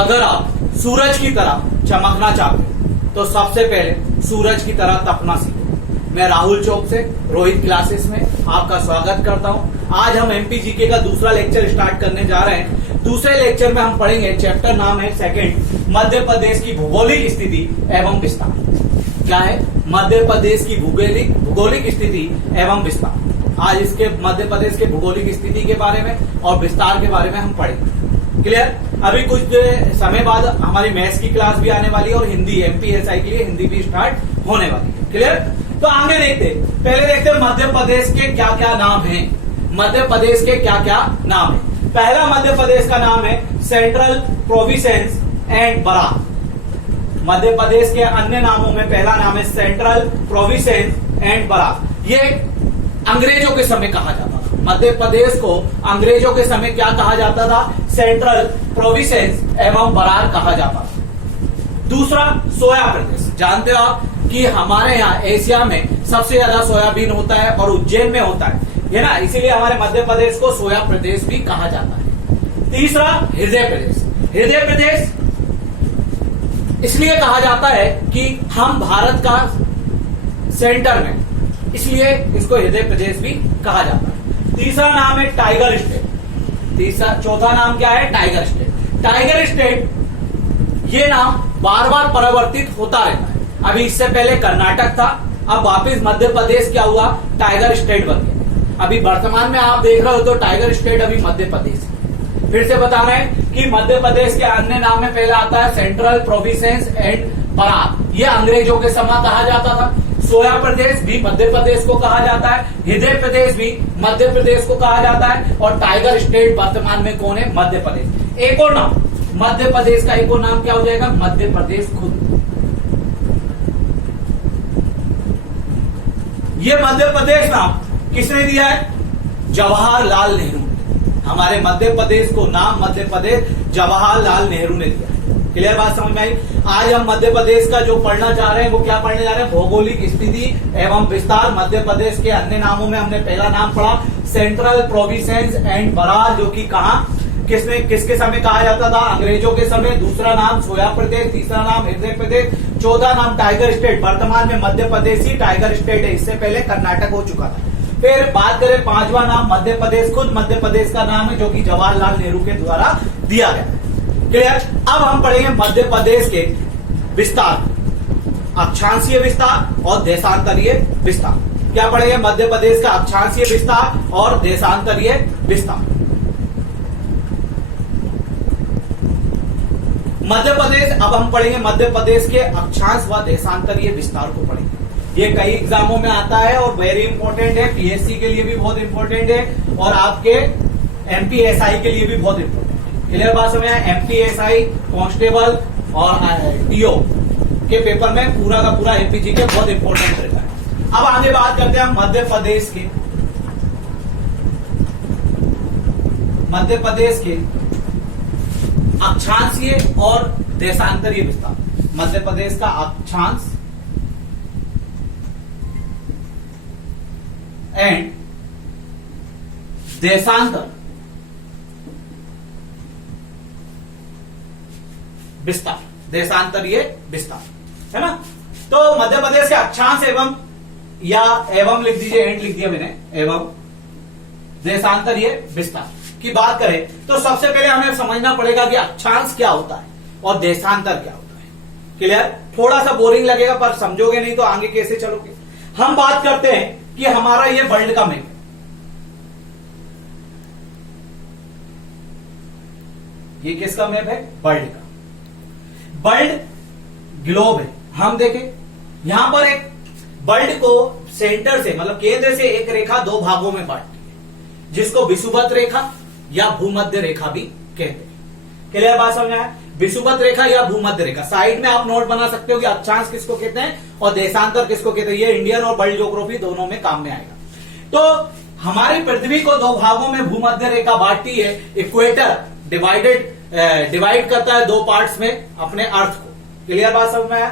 अगर आप सूरज की तरह चमकना चाहते हैं तो सबसे पहले सूरज की तरह तपना सीखो। मैं राहुल चौक से रोहित क्लासेस में आपका स्वागत करता हूं। आज हम एमपीजीके का दूसरा लेक्चर स्टार्ट करने जा रहे हैं। दूसरे लेक्चर में हम पढ़ेंगे, चैप्टर नाम है सेकंड, मध्य प्रदेश की भौगोलिक स्थिति एवं विस्तार। क्या है? मध्य प्रदेश की भौगोलिक स्थिति एवं विस्तार। आज इसके मध्य प्रदेश के भौगोलिक स्थिति के बारे में और विस्तार के बारे में हम पढ़ेंगे। क्लियर? अभी कुछ समय बाद हमारी मैथ्स की क्लास भी आने वाली है और हिंदी एमपीएसआई के लिए हिंदी भी स्टार्ट होने वाली है। क्लियर? तो आगे देखते, पहले देखते हैं मध्य प्रदेश के क्या क्या नाम हैं। मध्य प्रदेश के क्या क्या नाम है? पहला मध्य प्रदेश का नाम है central provinces and Barack. Madhya Pradesh के अन्य नामों में पहला नाम है सेंट्रल प्रोविंसेस एंड बराक। ये अंग्रेजों के समय कहा जाता था। मध्य प्रदेश को अंग्रेजों के समय क्या कहा जाता था? सेंट्रल प्रोविंसेस एवं बराक कहा जाता था। दूसरा, सोया प्रदेश। जानते हो आप कि हमारे यहाँ एशिया में सबसे ज्यादा सोयाबीन होता है और उज्जैन में होता है ना, इसीलिए हमारे मध्य प्रदेश को सोया प्रदेश भी कहा जाता है। तीसरा, हृदय प्रदेश। हृदय प्रदेश इसलिए कहा जाता है कि हम भारत का सेंटर में, इसलिए इसको हृदय प्रदेश भी कहा जाता है। तीसरा नाम है टाइगर स्टेट। चौथा नाम क्या है? Tiger state. टाइगर स्टेट ये नाम बार बार परिवर्तित होता रहता है। अभी इससे पहले कर्नाटक था, अब वापिस मध्य प्रदेश क्या हुआ? टाइगर स्टेट बन गया। अभी वर्तमान में आप देख रहे हो तो टाइगर स्टेट अभी मध्य प्रदेश है। फिर से बता रहे हैं कि मध्य प्रदेश के अन्य नाम में पहला आता है सेंट्रल प्रोविंसेस एंड बराक। ये अंग्रेजों के समय कहा जाता था। सोया प्रदेश भी मध्य प्रदेश को कहा जाता है, हृदय प्रदेश भी मध्य प्रदेश को कहा जाता है, और टाइगर स्टेट वर्तमान में कौन है? मध्य प्रदेश। एक और नाम मध्य प्रदेश का, एक और नाम क्या हो जाएगा? मध्य प्रदेश खुद। ये मध्य प्रदेश नाम किसने दिया है? जवाहरलाल नेहरू। हमारे मध्य प्रदेश को नाम मध्य प्रदेश जवाहरलाल नेहरू ने दिया। क्लियर बात समझ में आई? आज हम मध्य प्रदेश का जो पढ़ना चाह रहे हैं वो क्या पढ़ने जा रहे हैं? भौगोलिक स्थिति एवं विस्तार। मध्य प्रदेश के अन्य नामों में हमने पहला नाम पढ़ा सेंट्रल प्रोविंसेस एंड बराक, जो कि कहा किसके समय कहा जाता था? अंग्रेजों के समय। दूसरा नाम सोया प्रदेश, तीसरा नाम हृदय प्रदेश, चौथा नाम टाइगर स्टेट। वर्तमान में मध्य प्रदेश ही टाइगर स्टेट है, इससे पहले कर्नाटक हो चुका था। फिर बात करें पांचवा नाम मध्य प्रदेश खुद मध्य प्रदेश का नाम है, जो कि जवाहरलाल नेहरू के द्वारा दिया गया। क्लियर? अब हम पढ़ेंगे मध्य प्रदेश के विस्तार, अक्षांशीय विस्तार और देशांतरीय विस्तार। क्या पढ़ेंगे? मध्य प्रदेश का अक्षांशीय विस्तार और देशांतरीय विस्तार। मध्य प्रदेश, अब हम पढ़ेंगे मध्य प्रदेश के अक्षांश व देशांतरीय विस्तार को पढ़ेंगे। ये कई एग्जामों में आता है और वेरी इंपॉर्टेंट है, पीएससी के लिए भी बहुत इंपॉर्टेंट है और आपके एमपीएसआई के लिए भी बहुत इंपॉर्टेंट है। क्लियर बात समझ आए? एमपीएसआई, कांस्टेबल और टीओ के पेपर में पूरा का पूरा एमपीजीके बहुत इंपॉर्टेंट रहता है। अब आगे बात करते हैं मध्य प्रदेश के अक्षांशीय और देशांतरीय विस्तार। मध्य प्रदेश का अक्षांश एंड देशांतर विस्तार, देशांतरीय विस्तार, है ना? तो मध्य प्रदेश के अक्षांश एवं, या एवं लिख दीजिए, एंड लिख दिया मैंने, एवं देशांतरीय विस्तार की बात करें तो सबसे पहले हमें समझना पड़ेगा कि अक्षांश क्या होता है और देशांतर क्या होता है। क्लियर? थोड़ा सा बोरिंग लगेगा पर समझोगे नहीं तो आगे कैसे चलोगे। हम बात करते हैं कि हमारा ये वर्ल्ड का मैप है। ये किसका मैप है? वर्ल्ड का। वर्ल्ड ग्लोब है। हम देखें यहां पर एक वर्ल्ड को सेंटर से, मतलब केंद्र से एक रेखा दो भागों में बांटती है, जिसको विषुवत रेखा या भूमध्य रेखा भी कहते हैं। क्लियर बात समझ आया? विषुवत रेखा या भूमध्य रेखा। साइड में आप नोट बना सकते हो कि अक्षांश किसको कहते हैं और देशांतर किसको कहते हैं। ये इंडियन और वर्ल्ड ज्योग्राफी दोनों में काम में आएगा। तो हमारी पृथ्वी को दो भागों में भूमध्य रेखा बांटती है। इक्वेटर डिवाइड करता है दो पार्ट्स में अपने अर्थ को। क्लियर बात समझ में आया?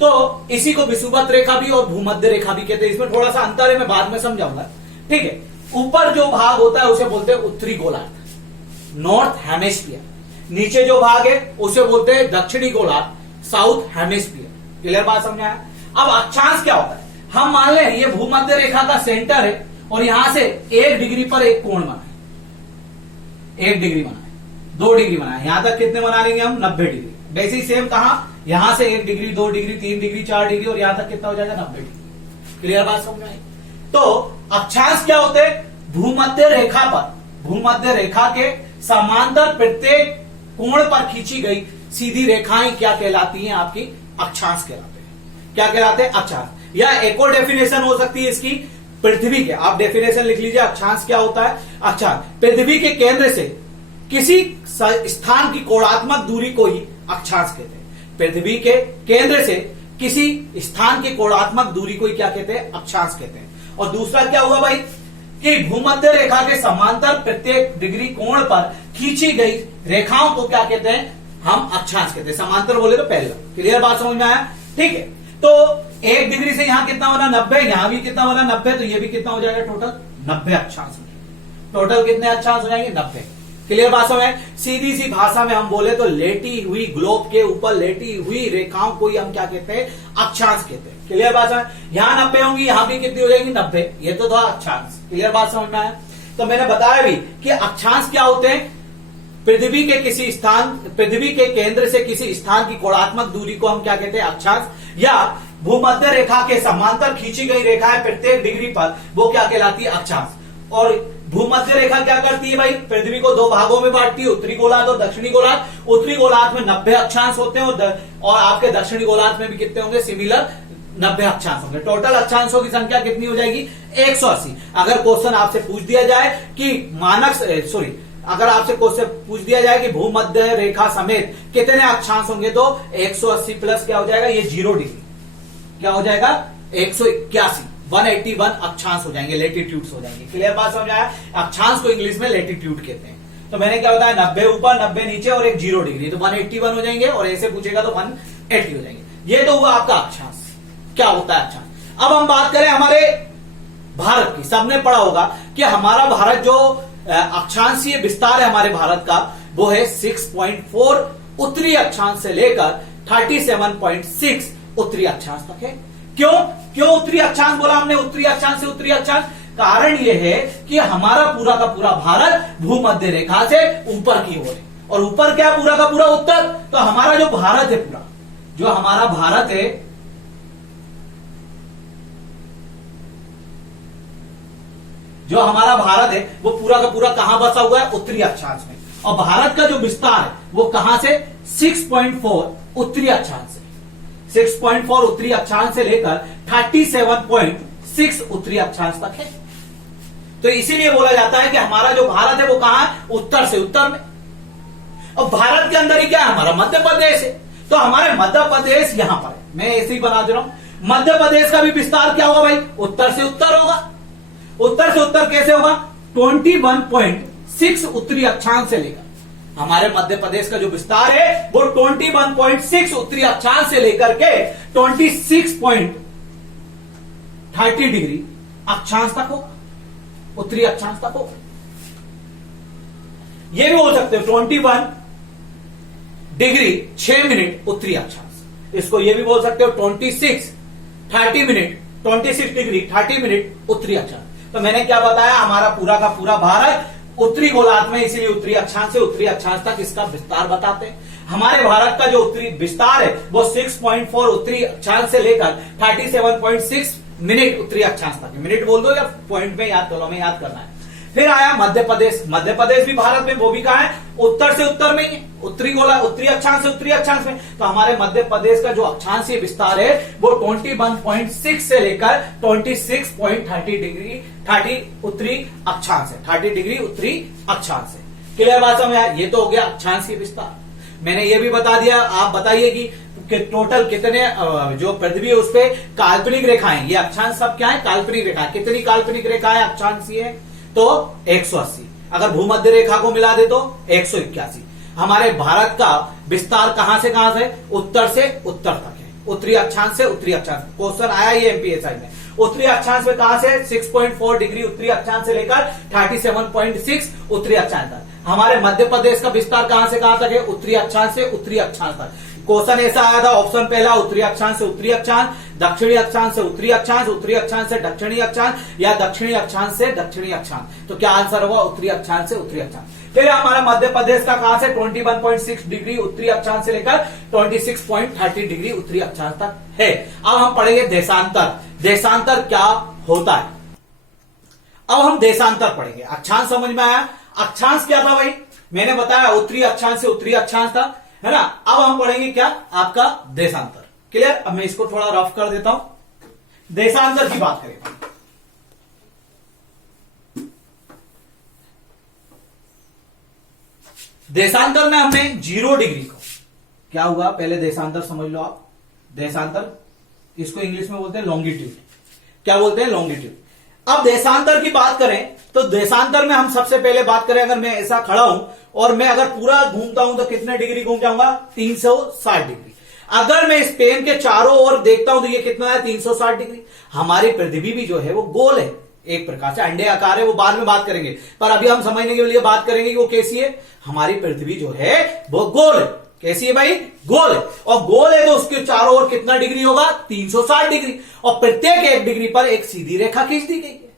तो इसी को विषुवत रेखा भी और भूमध्य रेखा भी कहते हैं। इसमें थोड़ा सा अंतर है, मैं बाद में समझाऊंगा। ठीक है? ऊपर जो भाग होता है उसे बोलते हैं उत्तरी गोलार्ध, नॉर्थ हेमिस्फीयर। नीचे जो भाग है उसे बोलते हैं दक्षिणी गोलार्ध, साउथ हेमिस्फीयर। क्लियर बात समझ आया? अब अक्षांश क्या होता है? हम मान लें ये भूमध्य रेखा का सेंटर है और यहां से 1 डिग्री पर एक कोण बना है, 1 डिग्री बना है, 2 डिग्री बना है, यहां तक कितने बना लेंगे हम? 90 डिग्री। वैसे ही सेम कहां? यहां से 1 डिग्री, 2 डिग्री, 3 डिग्री, 4 डिग्री और यहां तक कितना हो जाएगा? 90 डिग्री। क्लियर बात समझ में आई? तो अक्षांश क्या होते हैं? भूमध्य रेखा पर, भूमध्य रेखा के समांतर प्रत्येक कोण पर खींची गई सीधी रेखाएं क्या कहलाती हैं? आपकी अक्षांश कहलाते हैं। क्या कहलाते हैं? अक्षांश। या एक और डेफिनेशन हो सकती है इसकी, पृथ्वी के, आप डेफिनेशन लिख लीजिए अक्षांश क्या होता है? अक्षांश पृथ्वी के केंद्र से किसी स्थान की कोणात्मक दूरी को ही अक्षांश कहते हैं। पृथ्वी के केंद्र से किसी स्थान की कोणात्मक दूरी को ही क्या कहते हैं? अक्षांश कहते हैं। और दूसरा क्या हुआ भाई कि भूमध्य रेखा के समांतर प्रत्येक डिग्री कोण पर खींची गई रेखाओं को क्या कहते हैं? हम अक्षांश कहते हैं। समांतर बोले तो पहले। क्लियर बात समझ में आया? ठीक है, तो 1 डिग्री से यहां कितना बना? 90, यहां भी कितना बना? 90, तो ये भी कितना हो जाएगा? टोटल 90 अक्षांश। टोटल कितने अक्षांश हो जाएंगे? 90। क्लियर बात समझ? सीधी सी भाषा में हम बोले तो लेटी हुई, ग्लोब के ऊपर लेटी हुई रेखाओं को ही हम क्या कहते हैं? अक्षांश कहते हैं। क्लियर बात समझ? यहां 90 होंगी, यहां भी कितनी हो जाएंगी? 90। ये तो था अक्षांश। क्लियर बात समझ में आया? तो मैंने बताया भी कि अक्षांश क्या होते हैं? पृथ्वी के किसी स्थान, पृथ्वी के केंद्र से किसी स्थान की कोणात्मक दूरी को हम क्या कहते हैं? अक्षांश। या भूमध्य रेखा के समांतर खींची गई रेखाएं प्रत्येक डिग्री पर, वो क्या कहलाती है? अक्षांश। और भूमध्य रेखा क्या करती है भाई? पृथ्वी को 2 भागों में बांटती है, उत्तरी गोलार्ध और दक्षिणी गोलार्ध। उत्तरी गोलार्ध में 90 अक्षांश होते हैं और आपके दक्षिणी गोलार्ध में भी कितने होंगे? सिमिलर 90 अक्षांश होंगे। टोटल अक्षांशों की संख्या कितनी हो जाएगी? 180। अगर क्वेश्चन आपसे पूछ दिया जाए कि अगर आपसे क्वेश्चन पूछ दिया जाए कि भूमध्य रेखा समेत कितने अक्षांश होंगे, तो 180 प्लस क्या हो जाएगा? ये 0 डिग्री क्या हो जाएगा? 181, 181 अक्षांश हो जाएंगे, लेटीट्यूड्स हो जाएंगे। क्लियर बात समझ आया? अक्षांश को इंग्लिश में लेटीट्यूड कहते हैं। तो मैंने क्या बताया? 90 ऊपर, 90 नीचे और एक 0 डिग्री, तो 181 हो जाएंगे। और ऐसे पूछेगा तो 180 हो जाएंगे। ये तो हुआ आपका अक्षांश। क्या होता है अक्षांश? अब हम बात करें हमारे भारत की। सबने पढ़ा होगा कि हमारा भारत जो अक्षांशीय विस्तार है हमारे भारत का, वो है 6.4 उत्तरी अक्षांश से लेकर 37.6 उत्तरी अक्षांश तक है। क्यों उत्तरी अक्षांश बोला हमने? उत्तरी अक्षांश से उत्तरी अक्षांश, कारण यह है कि हमारा पूरा का पूरा भारत भूमध्य रेखा से ऊपर की ओर है। और ऊपर क्या? पूरा का पूरा उत्तर। तो हमारा जो भारत है, पूरा जो हमारा भारत है, जो हमारा भारत है वो पूरा का पूरा कहां बसा हुआ है? उत्तरी अक्षांश में। और भारत का जो विस्तार है वो कहां से? 6.4 उत्तरी अक्षांश से, 6.4 उत्तरी अक्षांश से लेकर 37.6 उत्तरी अक्षांश तक है। तो इसीलिए बोला जाता है कि हमारा जो भारत है वो कहां है? उत्तर से, उत्तर में। और भारत के अंदर ही क्या है? हमारा मध्य प्रदेश है। तो हमारे मध्य प्रदेश यहां पर है। मैं ऐसे ही बना दे रहा हूं। मध्य प्रदेश का भी विस्तार क्या होगा भाई? उत्तर से उत्तर होगा। उत्तर से उत्तर कैसे होगा? 21.6 उत्तरी अक्षांश से लेकर, हमारे मध्य प्रदेश का जो विस्तार है वो 21.6 उत्तरी अक्षांश से लेकर के 26.30 डिग्री अक्षांश तक होगा, उत्तरी अक्षांश तक होगा। ये भी बोल सकते हो 21 डिग्री 6 मिनट उत्तरी अक्षांश। इसको ये भी बोल सकते हो 26 डिग्री 30 मिनट उत्तरी अक्षांश। तो मैंने क्या बताया? हमारा पूरा का पूरा भारत उत्तरी गोलार्ध में, इसीलिए उत्तरी अक्षांश से उत्तरी अक्षांश तक इसका विस्तार बताते हैं। हमारे भारत का जो उत्तरी विस्तार है वो 6.4 उत्तरी अक्षांश से लेकर 37.6 मिनट उत्तरी अक्षांश तक। मिनट बोल दो या पॉइंट में याद करो, में याद करना है। फिर आया मध्य प्रदेश। मध्य प्रदेश भी भारत में, वो भी कहां है? उत्तर से उत्तर में ही, उत्तरी अक्षांश से उत्तरी अक्षांश में। तो हमारे मध्य प्रदेश का जो अक्षांशीय विस्तार है वो 21.6 से लेकर 26.30 डिग्री 30 उत्तरी अक्षांश है, 30 डिग्री उत्तरी अक्षांश है। क्लियर बात समझ आया? ये तो हो गया अक्षांशीय विस्तार। मैंने ये भी बता दिया। आप बताइए कि टोटल कितने जो पृथ्वी है उस पर काल्पनिक रेखाएं, ये अक्षांश सब क्या है? काल्पनिक रेखाएं। कितनी काल्पनिक रेखाएं अक्षांशीय? तो 180। अगर भूमध्य रेखा को मिला दे तो 181। हमारे भारत का विस्तार कहां से? उत्तर से उत्तर तक है, उत्तरी अक्षांश से उत्तरी अक्षांश। क्वेश्चन आया ये एमपीएसआई में। उत्तरी अक्षांश में कहां से 6.4 डिग्री उत्तरी अक्षांश से लेकर 37.6 उत्तरी अक्षांश तक। हमारे मध्य प्रदेश का विस्तार कहां से कहां तक है? उत्तरी अक्षांश से उत्तरी अक्षांश तक। क्वेश्चन ऐसा आया था ऑप्शन पहला, उत्तरी अक्षांश से उत्तरी अक्षांश, दक्षिणी अक्षांश से उत्तरी अक्षांश, उत्तरी अक्षांश से दक्षिणी अक्षांश या दक्षिणी अक्षांश से दक्षिणी अक्षांश। तो क्या आंसर होगा? उत्तरी अक्षांश से उत्तरी अक्षांश। फिर हमारा मध्य प्रदेश का कहां से 21.6 डिग्री उत्तरी अक्षांश से लेकर 26.30 डिग्री उत्तरी अक्षांश तक है। अब हम पढ़ेंगे देशांतर। देशांतर क्या होता है? अब हम देशांतर पढ़ेंगे। अक्षांश समझ में आया? अक्षांश क्या था भाई? मैंने बताया उत्तरी अक्षांश से उत्तरी अक्षांश था, है ना। अब हम पढ़ेंगे क्या? आपका देशांतर। क्लियर? अब मैं इसको थोड़ा रफ कर देता हूं। देशांतर की बात करें, देशांतर में हमने 0 डिग्री को क्या हुआ, पहले देशांतर समझ लो आप। देशांतर, इसको इंग्लिश में बोलते हैं लॉन्गिट्यूड। क्या बोलते हैं? लॉन्गिट्यूड। अब देशांतर की बात करें तो देशांतर में हम सबसे पहले बात करें, अगर मैं ऐसा खड़ा हूं और मैं अगर पूरा घूमता हूं तो कितने डिग्री घूम जाऊंगा? 360 डिग्री। अगर मैं इस पेन के चारों ओर देखता हूं तो ये कितना है? 360 डिग्री। हमारी पृथ्वी भी जो है वो गोल है, एक प्रकार से अंडे आकार है, वो बाद में बात करेंगे, पर अभी हम समझने के लिए बात करेंगे कि वो कैसी है। हमारी पृथ्वी जो है वो गोल है। कैसी है भाई? गोल है। और गोल है तो उसके चारों ओर कितना डिग्री होगा? 360 डिग्री। और प्रत्येक 1 डिग्री पर एक सीधी रेखा खींच दी गई है।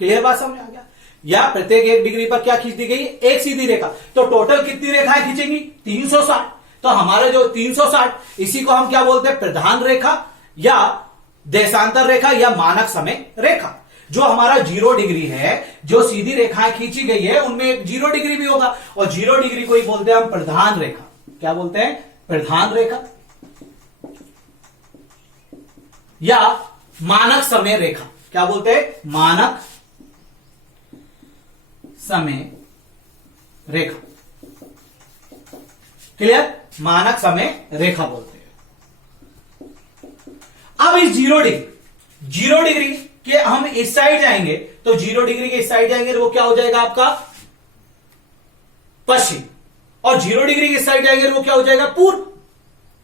क्लियर बात समझ आ गया? या प्रत्येक 1 डिग्री पर क्या खींच दी गई? एक सीधी रेखा। तो टोटल कितनी रेखाएं खींचेंगी? 360। तो हमारे जो 360, इसी को हम क्या बोलते हैं? प्रधान रेखा या देशांतर रेखा या मानक समय रेखा। जो हमारा 0 डिग्री है, जो सीधी रेखाएं खींची गई है, उनमें एक 0 डिग्री भी होगा, और 0 डिग्री को ही बोलते हैं हम प्रधान रेखा। क्या बोलते हैं? प्रधान रेखा या मानक समय रेखा। क्या बोलते हैं? मानक समय रेखा। क्लियर? मानक समय रेखा बोलते हैं। अब इस 0 डिग्री के हम इस साइड जाएंगे, तो 0 डिग्री के इस साइड जाएंगे तो वो क्या हो जाएगा? आपका पश्चिम। और 0 डिग्री के इस साइड जाएंगे तो वो क्या हो जाएगा? पूर्व।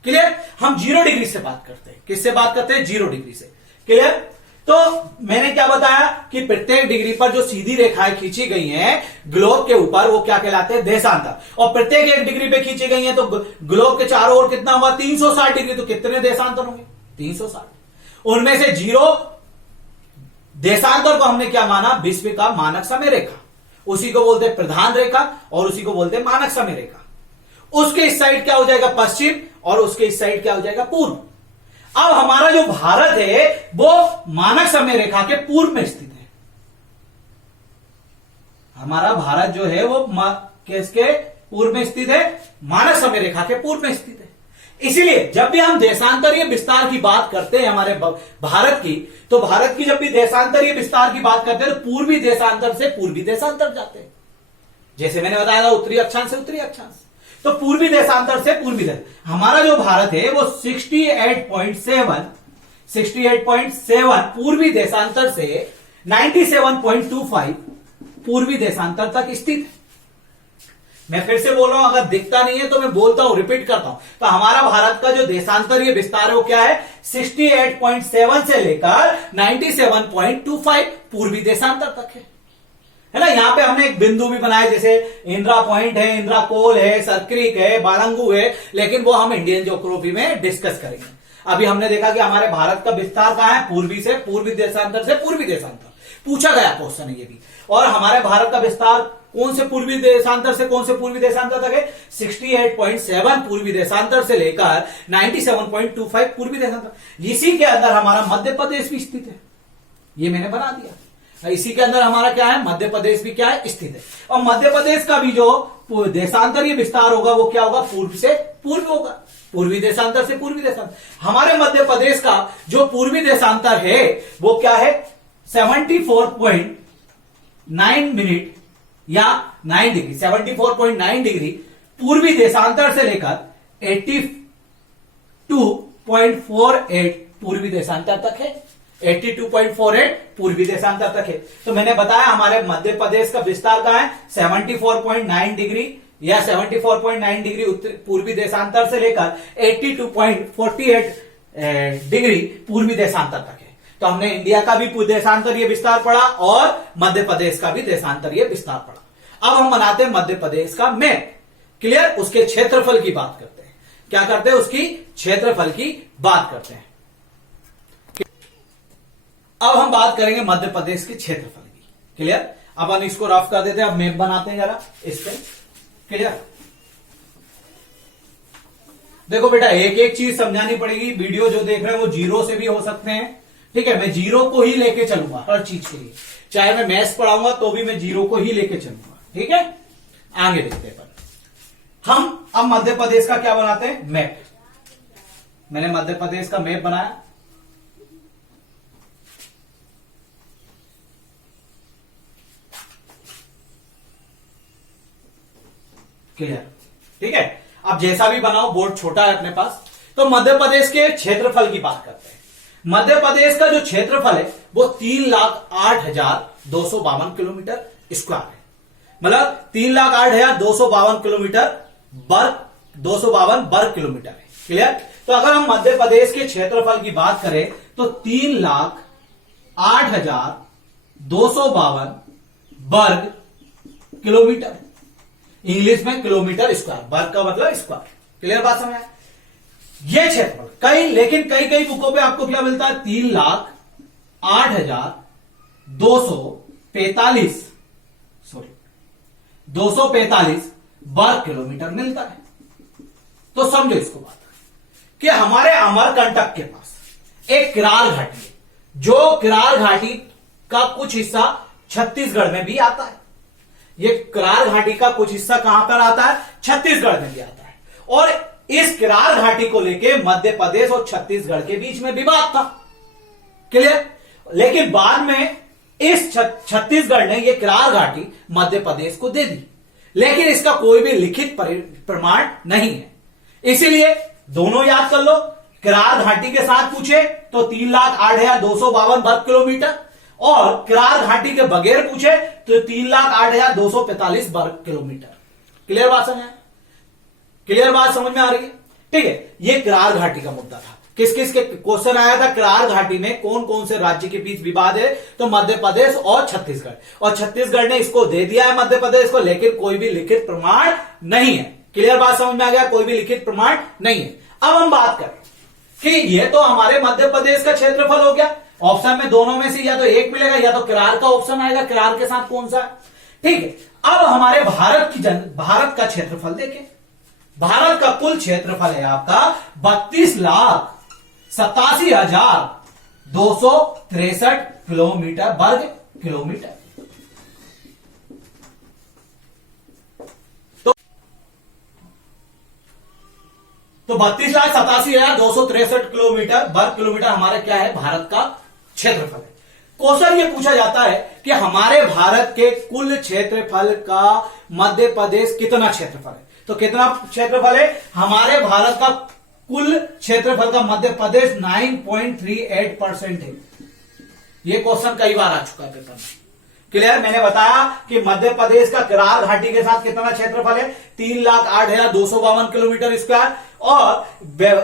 क्लियर? हम 0 डिग्री से बात करते हैं। किससे बात करते हैं? 0 डिग्री से। क्लियर? तो मैंने क्या बताया कि प्रत्येक डिग्री पर जो सीधी रेखाएं खींची गई हैं ग्लोब के ऊपर, वो क्या कहलाते हैं? देशांतर। और प्रत्येक 1 डिग्री पे खींची गई हैं तो ग्लोब के चारों ओर कितना हुआ? 360 डिग्री। तो कितने देशांतर होंगे? 360। उनमें से 0 देशांतर को हमने क्या माना? विश्व का मानक समय रेखा। उसी को बोलते हैं प्रधान रेखा और उसी को बोलते हैं मानक समय रेखा। उसके इस साइड क्या हो जाएगा? पश्चिम, और उसके इस साइड क्या हो जाएगा? पूर्व। अब हमारा जो भारत है वो मानक समय रेखा के पूर्व में स्थित है। हमारा भारत जो है वो किसके पूर्व में स्थित है? मानक समय रेखा के पूर्व में स्थित है। इसीलिए जब भी हम देशांतरीय विस्तार की बात करते हैं हमारे भारत की, तो भारत की जब भी देशांतरीय विस्तार की बात करते हैं तो पूर्वी देशांतर से पूर्वी देशांतर जाते हैं। जैसे मैंने बताया था उत्तरी अक्षांश से उत्तरी अक्षांश, तो पूर्वी देशांतर से पूर्वी देशांतर। हमारा जो भारत है वो 68.7 पूर्वी देशांतर से 97.25 पूर्वी देशांतर तक स्थित है। मैं फिर से बोल रहा हूं, अगर दिखता नहीं है तो मैं बोलता हूं, रिपीट करता हूं। तो हमारा भारत का जो देशांतरीय विस्तार है वो क्या है? 68.7 से लेकर 97.25 पूर्वी देशांतर तक है ना। यहां पे हमने एक बिंदु भी बनाया, जैसे इंदिरा पॉइंट है, इंदिरा कोल है, सरक्रिक है, बालंगू है, लेकिन वो हम इंडियन ज्योग्राफी में डिस्कस करेंगे। अभी हमने देखा कि हमारे भारत का विस्तार कहां है? पूर्वी से पूर्वी देशांतर से पूर्वी देशांतर। पूछा गया क्वेश्चन ये भी। और हमारे भारत का विस्तार कौन से पूर्वी देशांतर से कौन से पूर्वी देशांतर तक है? 68.7 पूर्वी देशांतर से लेकर 97.25 पूर्वी देशांतर। इसी के अंदर हमारा मध्य प्रदेश भी स्थित है, ये मैंने बना दिया। इसी के अंदर हमारा क्या है? मध्य प्रदेश भी क्या है? स्थित है। और मध्य प्रदेश का भी जो देशांतरीय विस्तार होगा वो क्या होगा? पूर्व से पूर्व होगा, पूर्वी देशांतर से पूर्वी देशांतर। हमारे मध्य प्रदेश का जो पूर्वी देशांतर है वो क्या है? 74.9 मिनट या 9 डिग्री, 74.9 डिग्री पूर्वी देशांतर से लेकर 82.48 पूर्वी देशांतर तक है। 82.48 पूर्वी देशांतर तक है। तो मैंने बताया हमारे मध्य प्रदेश का विस्तार कहां है? 74.9 डिग्री या 74.9 डिग्री पूर्वी देशांतर से लेकर 82.48 डिग्री पूर्वी देशांतर तक है। तो हमने इंडिया का भी देशांतरीय विस्तार पढ़ा और मध्य प्रदेश का भी देशांतरीय विस्तार पढ़ा। अब हम बनाते हैं मध्य प्रदेश का मैप। क्लियर? उसके क्षेत्रफल की बात करते हैं। क्या करते हैं? उसकी क्षेत्रफल की बात करते हैं। अब हम बात करेंगे मध्य प्रदेश के क्षेत्रफल की। क्लियर? अब हम इसको रफ कर देते हैं। अब मैप बनाते हैं जरा इस पे। क्लियर? देखो बेटा, एक एक चीज समझानी पड़ेगी। वीडियो जो देख रहे हैं वो जीरो से भी हो सकते हैं। ठीक है? मैं जीरो को ही लेके चलूंगा हर चीज के लिए। चाहे मैं मैथ्स पढ़ाऊंगा तो भी मैं जीरो को ही लेके चलूंगा। ठीक है? आगे देखते हैं। हम अब मध्य प्रदेश का क्या बनाते हैं? मैप। मैंने मध्य प्रदेश का मैप बनाया। क्लियर? ठीक है? अब जैसा भी बनाओ, बोर्ड छोटा है अपने पास। तो मध्य प्रदेश के क्षेत्रफल की बात करते हैं। मध्य प्रदेश का जो क्षेत्रफल है वो 3,08,252 किलोमीटर स्क्वायर है। मतलब 3,08,252 किलोमीटर वर्ग 252 वर्ग किलोमीटर है। क्लियर? तो अगर हम मध्य प्रदेश के क्षेत्रफल की बात करें तो 3,08,252 वर्ग किलोमीटर, इंग्लिश में किलोमीटर स्क्वायर, वर्ग का मतलब स्क्वायर। क्लियर बात समझ आया? ये क्षेत्रफल लेकिन कई बुकों पे आपको क्या मिलता है? 3,08,245 वर्ग किलोमीटर मिलता है। तो समझो इसको बात कि हमारे अमरकंटक के पास एक किरार घाटी है, जो किरार घाटी का कुछ हिस्सा छत्तीसगढ़ में भी आता है। ये किरार घाटी का कुछ हिस्सा कहां पर आता है? छत्तीसगढ़ में भी आता है। और इस किरार घाटी को लेके मध्य प्रदेश और छत्तीसगढ़ के बीच में विवाद था। क्लियर? लेकिन बाद में इस छत्तीसगढ़ ने यह किरार घाटी मध्य प्रदेश को दे दी, लेकिन इसका कोई भी लिखित प्रमाण नहीं है। इसीलिए दोनों याद कर लो। किरार घाटी के साथ पूछे तो 3,08,252 वर्ग किलोमीटर, और किरार घाटी के बगैर पूछे तो 3,08,245 वर्ग किलोमीटर। क्लियर बात समझ? क्लियर बात समझ में आ रही है? ठीक है? ये किरार घाटी का मुद्दा था। किस किस के क्वेश्चन आया था? किरार घाटी में कौन कौन से राज्य के बीच विवाद है? तो मध्य प्रदेश और छत्तीसगढ़। और छत्तीसगढ़ ने इसको दे दिया है मध्य प्रदेश को, लेकिन कोई भी लिखित प्रमाण नहीं है। क्लियर बात समझ में आ गया? कोई भी लिखित प्रमाण नहीं है। अब हम बात करें कि ये तो हमारे मध्य प्रदेश का क्षेत्रफल हो गया। ऑप्शन में दोनों में से या तो एक मिलेगा या तो किरार का ऑप्शन आएगा। किरार के साथ कौन सा है? ठीक है? अब हमारे भारत का क्षेत्रफल देखें। भारत का कुल क्षेत्रफल है आपका 32,87,263 किलोमीटर वर्ग किलोमीटर। तो 32,87,263 किलोमीटर वर्ग किलोमीटर हमारा क्या है? भारत का क्षेत्रफल है। क्वेश्चन ये पूछा जाता है कि हमारे भारत के कुल क्षेत्रफल का मध्य प्रदेश कितना क्षेत्रफल है? तो कितना क्षेत्रफल है? हमारे भारत का कुल क्षेत्रफल का मध्य प्रदेश 9.38% है। ये क्वेश्चन कई बार आ चुका है पेपर में। क्लियर? मैंने बताया कि मध्य प्रदेश का किरार घाटी के साथ कितना क्षेत्रफल है? 3,08,252 किलोमीटर स्क्वायर, और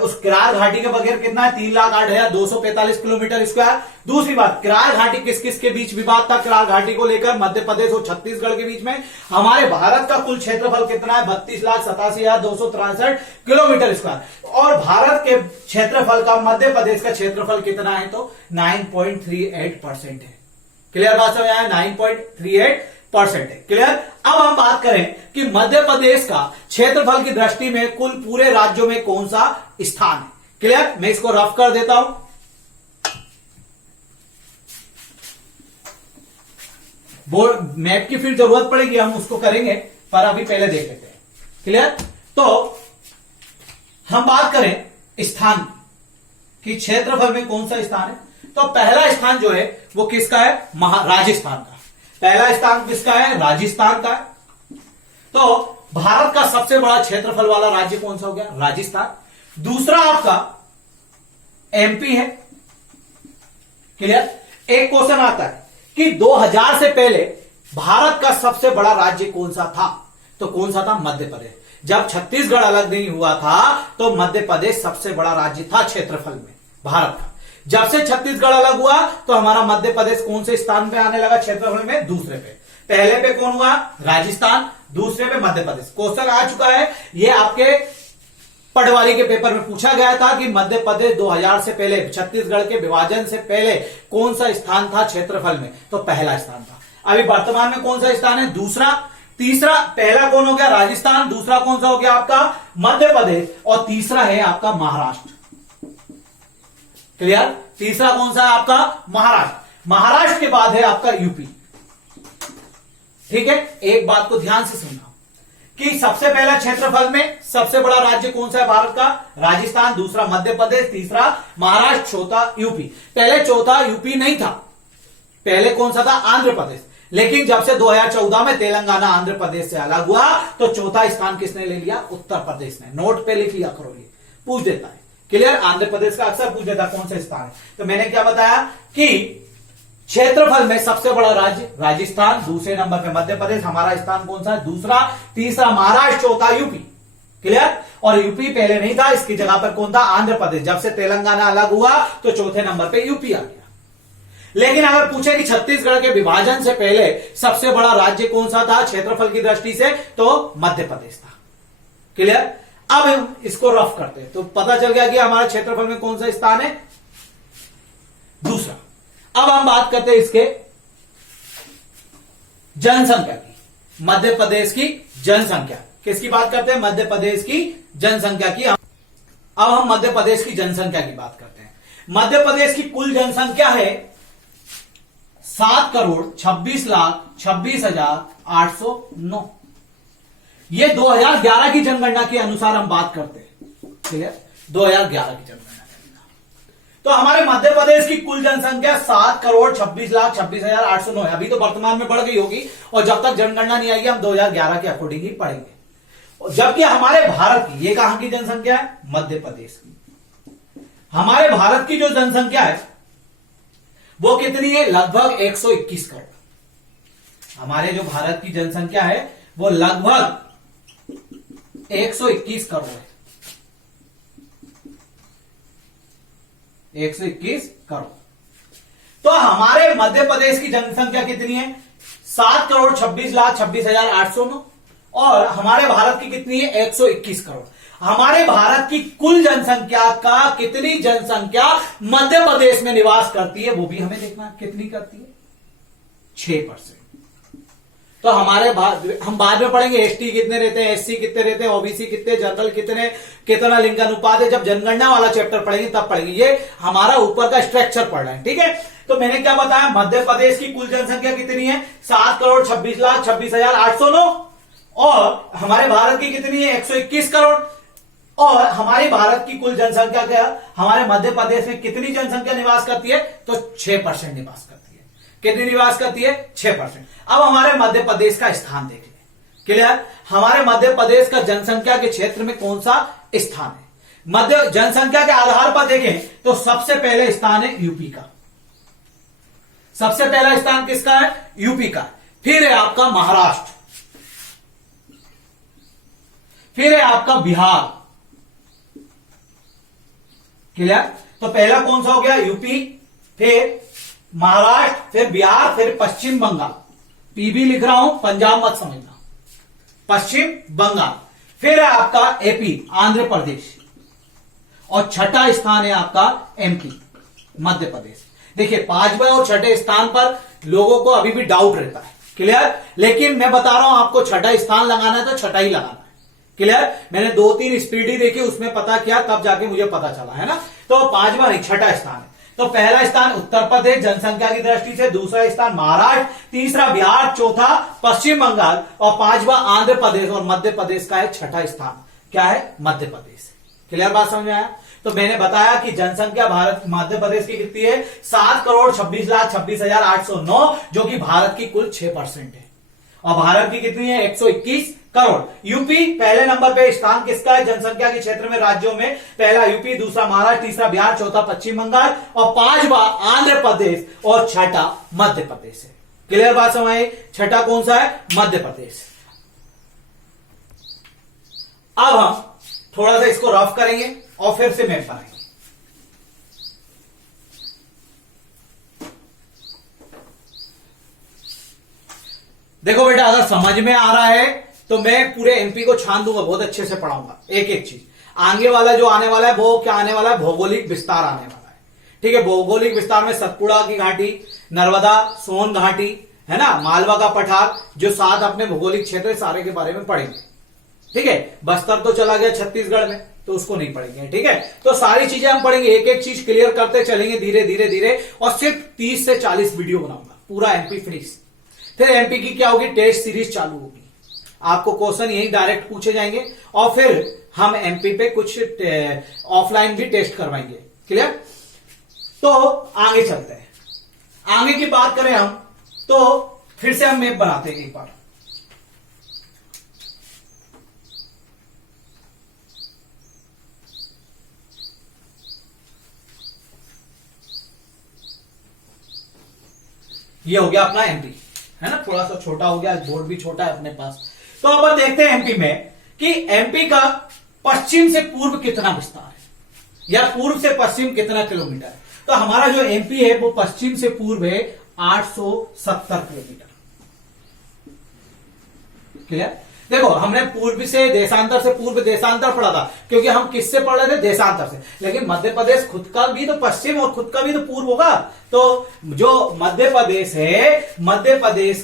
उस किरार घाटी के बगैर कितना है? 3,08,245 किलोमीटर स्क्वायर। दूसरी बात, किरार घाटी किस किस के बीच विवाद था? किरार घाटी को लेकर मध्य प्रदेश और छत्तीसगढ़ के बीच में। हमारे भारत का कुल क्षेत्रफल कितना है? 32,87,263 किलोमीटर स्क्वायर। और भारत के क्षेत्रफल का मध्य प्रदेश का क्षेत्रफल कितना है? तो 9.38% है। क्लियर बात समझ आया? 9.38% है। क्लियर? अब हम बात करें कि मध्य प्रदेश का क्षेत्रफल की दृष्टि में कुल पूरे राज्यों में कौन सा स्थान है। क्लियर? मैं इसको रफ कर देता हूं। बोर्ड मैप की फिर जरूरत पड़ेगी, हम उसको करेंगे, पर अभी पहले देख लेते हैं। क्लियर? तो हम बात करें स्थान की, क्षेत्रफल में कौन सा स्थान है? तो पहला स्थान जो है वो किसका है? राजस्थान का। पहला स्थान किसका है? राजस्थान का है। तो भारत का सबसे बड़ा क्षेत्रफल वाला राज्य कौन सा हो गया? राजस्थान। दूसरा आपका एमपी है। क्लियर? एक क्वेश्चन आता है कि 2000 से पहले भारत का सबसे बड़ा राज्य कौन सा था? तो कौन सा था? मध्य प्रदेश। जब छत्तीसगढ़ अलग नहीं हुआ था तो मध्य प्रदेश सबसे बड़ा राज्य था क्षेत्रफल में भारत का। जब से छत्तीसगढ़ अलग हुआ तो हमारा मध्य प्रदेश कौन से स्थान पे आने लगा क्षेत्रफल में? दूसरे पे। पहले पे कौन हुआ? राजस्थान, दूसरे पे मध्य प्रदेश। क्वेश्चन आ चुका है, ये आपके पटवारी के पेपर में पूछा गया था कि मध्य प्रदेश 2000 से पहले, छत्तीसगढ़ के विभाजन से पहले कौन सा स्थान था क्षेत्रफल में? तो पहला स्थान था। अभी वर्तमान में कौन सा स्थान है? दूसरा। तीसरा, पहला कौन हो गया? राजस्थान, दूसरा कौन सा हो गया आपका? मध्य प्रदेश, और तीसरा है आपका महाराष्ट्र। क्लियर? तीसरा कौन सा है आपका? महाराष्ट्र। महाराष्ट्र के बाद है आपका यूपी। ठीक है, एक बात को ध्यान से सुनना कि सबसे पहला क्षेत्रफल में सबसे बड़ा राज्य कौन सा है भारत का? राजस्थान, दूसरा मध्य प्रदेश, तीसरा महाराष्ट्र, चौथा यूपी। पहले चौथा यूपी नहीं था, पहले कौन सा था? आंध्र प्रदेश। लेकिन जब से 2014 में तेलंगाना आंध्र प्रदेश से अलग हुआ तो चौथा स्थान किसने ले लिया? उत्तर प्रदेश ने। नोट पे लिख लिया करो, ये पूछ देता है। क्लियर? आंध्र प्रदेश का अक्सर पूछ देता कौन सा स्थान है। तो मैंने क्या बताया कि क्षेत्रफल में सबसे बड़ा राज्य राजस्थान, दूसरे नंबर पे मध्य प्रदेश, हमारा स्थान कौन सा है? दूसरा, तीसरा महाराष्ट्र, चौथा यूपी। क्लियर? और यूपी पहले नहीं था, इसकी जगह पर कौन था? आंध्र प्रदेश। जब से तेलंगाना अलग हुआ तो चौथे नंबर पे यूपी आ गया। लेकिन अगर पूछे कि छत्तीसगढ़ के विभाजन से पहले सबसे बड़ा राज्य कौन सा था क्षेत्रफल की दृष्टि से, तो मध्य प्रदेश था। क्लियर? अब हम इसको रफ करते हैं तो पता चल गया कि हमारे क्षेत्रफल में कौन सा स्थान है? दूसरा। अब हम बात करते हैं इसके जनसंख्या की, मध्य प्रदेश की जनसंख्या। किसकी बात करते हैं? मध्य प्रदेश की जनसंख्या की। अब हम मध्य प्रदेश की जनसंख्या की बात करते हैं। मध्य प्रदेश की कुल जनसंख्या है 7,26,26,809। ये 2011 की जनगणना के अनुसार हम बात करते हैं। क्लियर? 2011 की जनगणना। तो हमारे मध्य प्रदेश की कुल जनसंख्या 7,26,26,809 है। अभी तो वर्तमान में बढ़ गई होगी, और जब तक जनगणना नहीं आएगी हम 2011 के अकॉर्डिंग ही पढ़ेंगे। जबकि हमारे भारत की, ये कहां की जनसंख्या है? मध्य प्रदेश की। हमारे भारत की जो जनसंख्या है वो कितनी है? लगभग 121 करोड़। हमारे जो भारत की जनसंख्या है वो लगभग 121 करोड़ है। 121 करोड़। तो हमारे मध्य प्रदेश की जनसंख्या कितनी है? 7,26,26,809। और हमारे भारत की कितनी है? 121 करोड़। हमारे भारत की कुल जनसंख्या का कितनी जनसंख्या मध्य प्रदेश में निवास करती है वो भी हमें देखना है। कितनी करती है? 6%। तो हमारे हम बाद में पढ़ेंगे एसटी कितने रहते हैं, एससी कितने रहते हैं, ओबीसी कितने, जनरल कितने, कितना लिंग अनुपात है। जब जनगणना वाला चैप्टर पढ़ेंगे तब पढ़ेंगे। ये हमारा ऊपर का स्ट्रक्चर पढ़ रहे हैं। ठीक है? तो मैंने क्या बताया? मध्य प्रदेश की कुल जनसंख्या कितनी है? 7,26,26,809। और हमारे भारत की कितनी है? 121 करोड़। और हमारी भारत की कुल जनसंख्या क्या? हमारे मध्य प्रदेश में कितनी जनसंख्या निवास करती है? तो 6% निवास करती है। कितनी निवास करती है? 6%। अब हमारे मध्य प्रदेश का स्थान देख लें। क्लियर? हमारे मध्य प्रदेश का जनसंख्या के क्षेत्र में कौन सा स्थान है? मध्य जनसंख्या के आधार पर देखें तो सबसे पहले स्थान है यूपी का। सबसे पहला स्थान किसका है? यूपी का। फिर है आपका महाराष्ट्र, फिर है आपका बिहार। क्लियर? तो पहला कौन सा हो गया? यूपी, फिर महाराष्ट्र, फिर बिहार, फिर पश्चिम बंगाल। पीबी लिख रहा हूं, पंजाब मत समझना। पश्चिम बंगाल। फिर है आपका एपी, आंध्र प्रदेश। और छठा स्थान है आपका एमपी, मध्य प्रदेश। देखिए, पांचवें और छठे स्थान पर लोगों को अभी भी डाउट रहता है। क्लियर? लेकिन मैं बता रहा हूं आपको, छठा स्थान लगाना है तो छठा ही लगाना है। क्लियर? मैंने 2-3 स्पीडी देखी, उसमें पता किया, तब जाके मुझे पता चला, है ना? तो पांचवा नहीं, छठा स्थान है। तो पहला स्थान उत्तर प्रदेश जनसंख्या की दृष्टि से, दूसरा स्थान महाराष्ट्र, तीसरा बिहार, चौथा पश्चिम बंगाल, और पांचवा आंध्र प्रदेश, और मध्य प्रदेश का है छठा स्थान। क्या है? मध्य प्रदेश। क्लियर बात समझ में आया? तो मैंने बताया कि जनसंख्या भारत मध्य प्रदेश की कितनी है? 7,26,26,809, जो कि भारत की कुल 6% है। और भारत की कितनी है? 121 करोड़। यूपी पहले नंबर पे स्थान किसका है जनसंख्या के क्षेत्र में? राज्यों में पहला यूपी, दूसरा महाराष्ट्र, तीसरा बिहार, चौथा पश्चिम बंगाल, और पांचवा आंध्र प्रदेश, और छठा मध्य प्रदेश है। क्लियर बात समझ आई? छठा कौन सा है? मध्य प्रदेश। अब हम थोड़ा सा इसको रफ करेंगे और फिर से मैप बनाएंगे। देखो बेटा, अगर समझ में आ रहा है तो मैं पूरे एमपी को छान दूंगा, बहुत अच्छे से पढ़ाऊंगा एक एक चीज। आगे वाला जो आने वाला है वो क्या आने वाला है, भौगोलिक विस्तार आने वाला है। ठीक है, भौगोलिक विस्तार में सतपुड़ा की घाटी, नर्मदा सोन घाटी, है ना, मालवा का पठार, जो 7 अपने भौगोलिक क्षेत्र सारे के बारे में पढ़ेंगे। ठीक है, बस्तर तो चला गया छत्तीसगढ़ में, तो उसको नहीं पढ़ेंगे। ठीक है, तो सारी चीजें हम पढ़ेंगे, एक एक चीज क्लियर करते चलेंगे धीरे धीरे धीरे, और सिर्फ 30 से 40 वीडियो बनाऊंगा, पूरा एमपी फिनिश। फिर एमपी की क्या होगी, टेस्ट सीरीज चालू होगी, आपको क्वेश्चन यही डायरेक्ट पूछे जाएंगे, और फिर हम एमपी पे कुछ ऑफलाइन भी टेस्ट करवाएंगे। क्लियर? तो आगे चलते हैं। आगे की बात करें हम, तो फिर से हम मैप बनाते हैं एक बार। ये हो गया अपना एमपी, है ना, थोड़ा सा छोटा हो गया, बोर्ड भी छोटा है अपने पास। तो अब देखते हैं एमपी में कि एमपी का पश्चिम से पूर्व कितना विस्तार है, या पूर्व से पश्चिम कितना किलोमीटर है। तो हमारा जो एमपी है वो पश्चिम से पूर्व है 870 किलोमीटर। क्लियर? देखो, हमने पूर्व से देशांतर से पूर्व देशांतर पढ़ा था, क्योंकि हम किससे पढ़ रहे थे, देशांतर से। लेकिन मध्य प्रदेश खुद का भी तो पश्चिम और खुद का भी तो पूर्व होगा। तो जो मध्य प्रदेश है, मध्य प्रदेश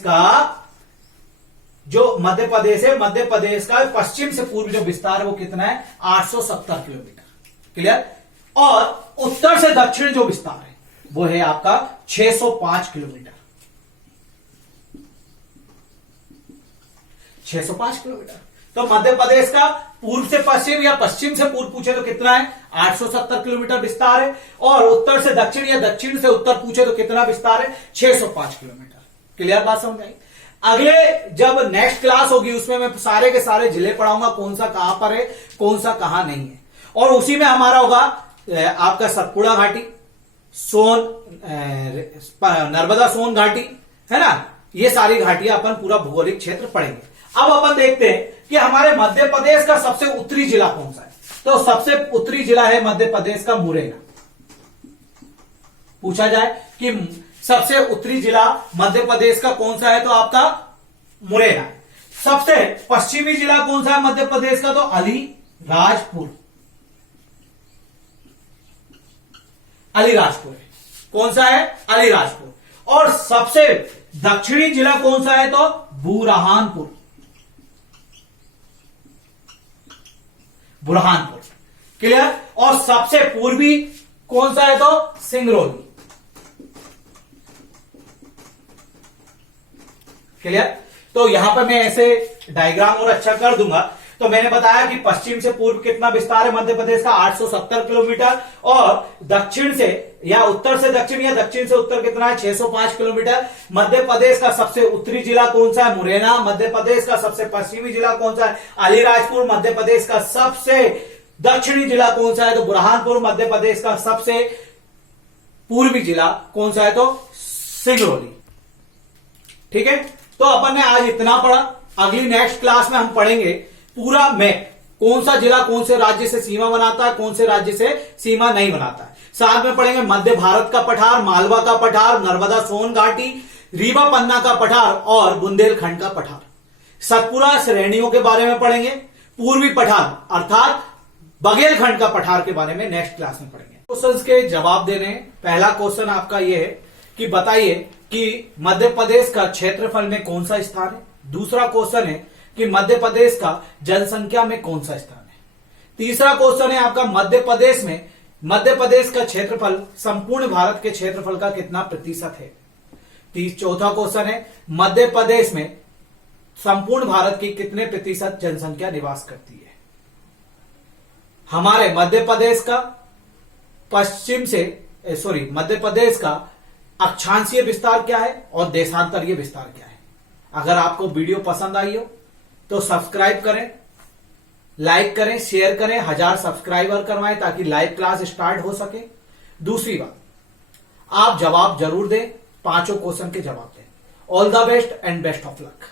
का पश्चिम से पूर्व जो विस्तार है वो कितना है, 870 किलोमीटर। क्लियर? और उत्तर से दक्षिण जो विस्तार है वो है आपका 605 किलोमीटर। 605 किलोमीटर। तो मध्य प्रदेश का पूर्व से पश्चिम या पश्चिम से पूर्व पूछे तो कितना है, 870 किलोमीटर विस्तार है, और उत्तर से दक्षिण या दक्षिण से उत्तर पूछे तो कितना विस्तार है, 605 किलोमीटर। क्लियर बात समझ आई? अगले जब नेक्स्ट क्लास होगी उसमें मैं सारे के सारे जिले पढ़ाऊंगा, कौन सा कहां पर है, कौन सा कहां नहीं है। और उसी में हमारा होगा आपका सतपुड़ा घाटी, नर्मदा सोन घाटी, है ना, ये सारी घाटियां अपन पूरा भौगोलिक क्षेत्र पढ़ेंगे। अब अपन देखते हैं कि हमारे मध्य प्रदेश का सबसे उत्तरी जिला कौन सा है। तो सबसे उत्तरी जिला है मध्य प्रदेश का मुरैना। पूछा जाए कि सबसे उत्तरी जिला मध्य प्रदेश का कौन सा है, तो आपका मुरैना। सबसे पश्चिमी जिला कौन सा है मध्य प्रदेश का, तो अलीराजपुर। अलीराजपुर कौन सा है, अलीराजपुर। और सबसे दक्षिणी जिला कौन सा है, तो बुरहानपुर। बुरहानपुर। क्लियर? और सबसे पूर्वी कौन सा है, तो सिंगरौली। क्लियर? तो यहां पर मैं ऐसे डायग्राम और अच्छा कर दूंगा। तो मैंने बताया कि पश्चिम से पूर्व कितना विस्तार है मध्य प्रदेश का, 870 किलोमीटर, और दक्षिण से या उत्तर से दक्षिण या दक्षिण से उत्तर कितना है, 605 किलोमीटर। मध्य प्रदेश का सबसे उत्तरी जिला कौन सा है, मुरैना। मध्य प्रदेश का सबसे पश्चिमी जिला कौन सा है, अलीराजपुर। मध्य प्रदेश का सबसे दक्षिणी जिला कौन सा है, तो बुरहानपुर। मध्य प्रदेश का सबसे पूर्वी जिला कौन सा है, तो सिंगरौली। ठीक है, तो अपन ने आज इतना पढ़ा। अगली नेक्स्ट क्लास में हम पढ़ेंगे पूरा मैप, कौन सा जिला कौन से राज्य से सीमा बनाता है, कौन से राज्य से सीमा नहीं बनाता है। साथ में पढ़ेंगे मध्य भारत का पठार, मालवा का पठार, नर्मदा सोन घाटी, रीवा पन्ना का पठार और बुंदेलखंड का पठार। सतपुड़ा श्रेणियों के बारे में पढ़ेंगे। पूर्वी पठार अर्थात बघेलखंड का पठार के बारे में नेक्स्ट क्लास में पढ़ेंगे। क्वेश्चंस के जवाब देने। पहला क्वेश्चन आपका यह है कि बताइए कि मध्य प्रदेश का क्षेत्रफल में कौन सा स्थान है। दूसरा क्वेश्चन है कि मध्य प्रदेश का जनसंख्या में कौन सा स्थान है। तीसरा क्वेश्चन है आपका मध्य प्रदेश का क्षेत्रफल संपूर्ण भारत के क्षेत्रफल का कितना प्रतिशत है। चौथा क्वेश्चन है मध्य प्रदेश में संपूर्ण भारत की कितने प्रतिशत जनसंख्या निवास करती है। हमारे मध्य प्रदेश का मध्य प्रदेश का अक्षांशीय विस्तार क्या है और देशांतरीय विस्तार क्या है। अगर आपको वीडियो पसंद आई हो तो सब्सक्राइब करें, लाइक करें, शेयर करें, 1000 सब्सक्राइबर करवाएं ताकि लाइव क्लास स्टार्ट हो सके। दूसरी बात, आप जवाब जरूर दें, 5 क्वेश्चन के जवाब दें। All the best and best of luck.